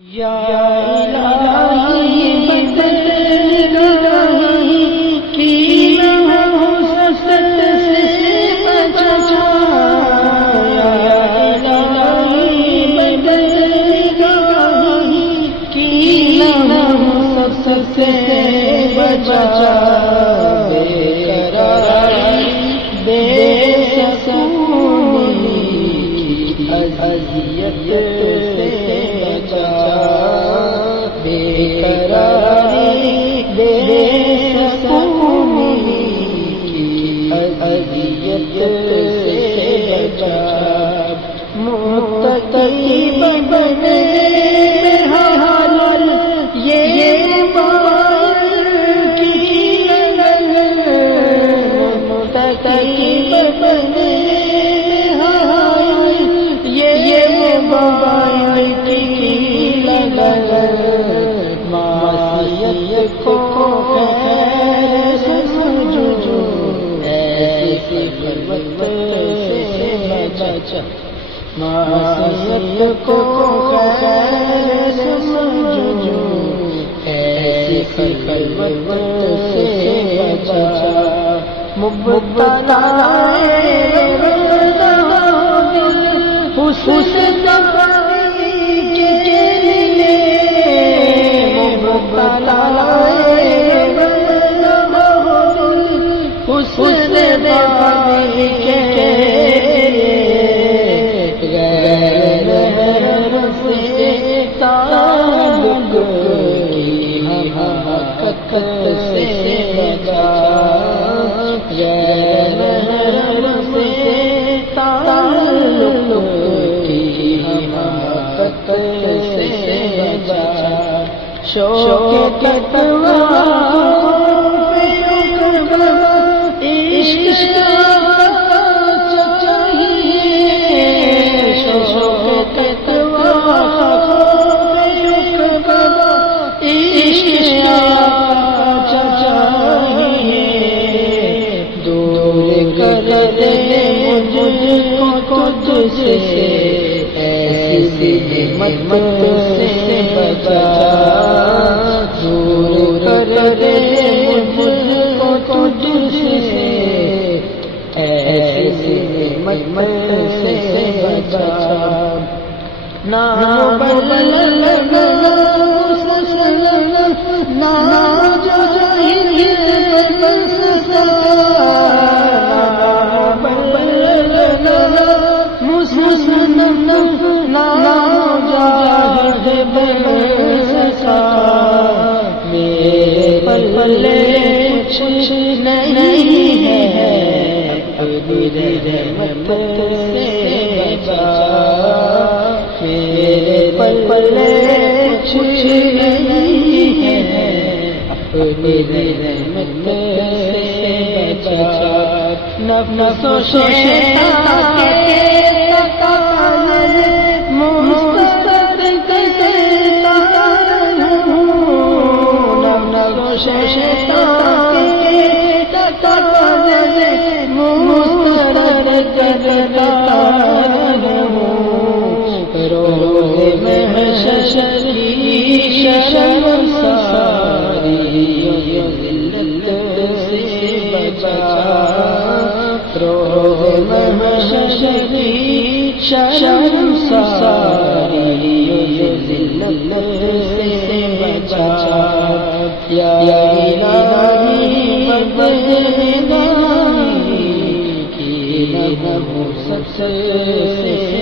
یا الہی بدل گئی کی حسد سے بچا، یا الہی بدل گئی کی حسد سے بچا، بے قراری بے سکونی کی اذیت سے بچا، بے قراری بے سکونی کی اذیت سے بچا، متقی بنے حال یہ بال کی لگن، متقی بنے حال یہ بال کی لگن، معصیت کو خیر سمجھو ایسی خلوت سے بچا، معصیت کو خیر سمجھو ایسی خلوت سے بچا، مبتلا حسن کے لیے، مبتلا حسن بانی کے غیر سے تعلق کی حقیقت سے بچا، غیر سے تعلق کی حقیقت سے بچا، شوق کے عشق ایسی نعمت سے بچا، دور کر دے مجھ کو تجھ سے ایسی نعمت سے بچا، نہ میرے پلے کچھ نہیں ہے، اپنی رحمت سے بچا، میرے پلے کچھ نہیں ہے، اپنی رحمت سے بچا، نفس و شیطان کے روز محشر کی شرمساری ذلت سے بچا، روز محشر کی شرمساری ذلت سے بچا، یا الہی بدل گئی کی حسد سے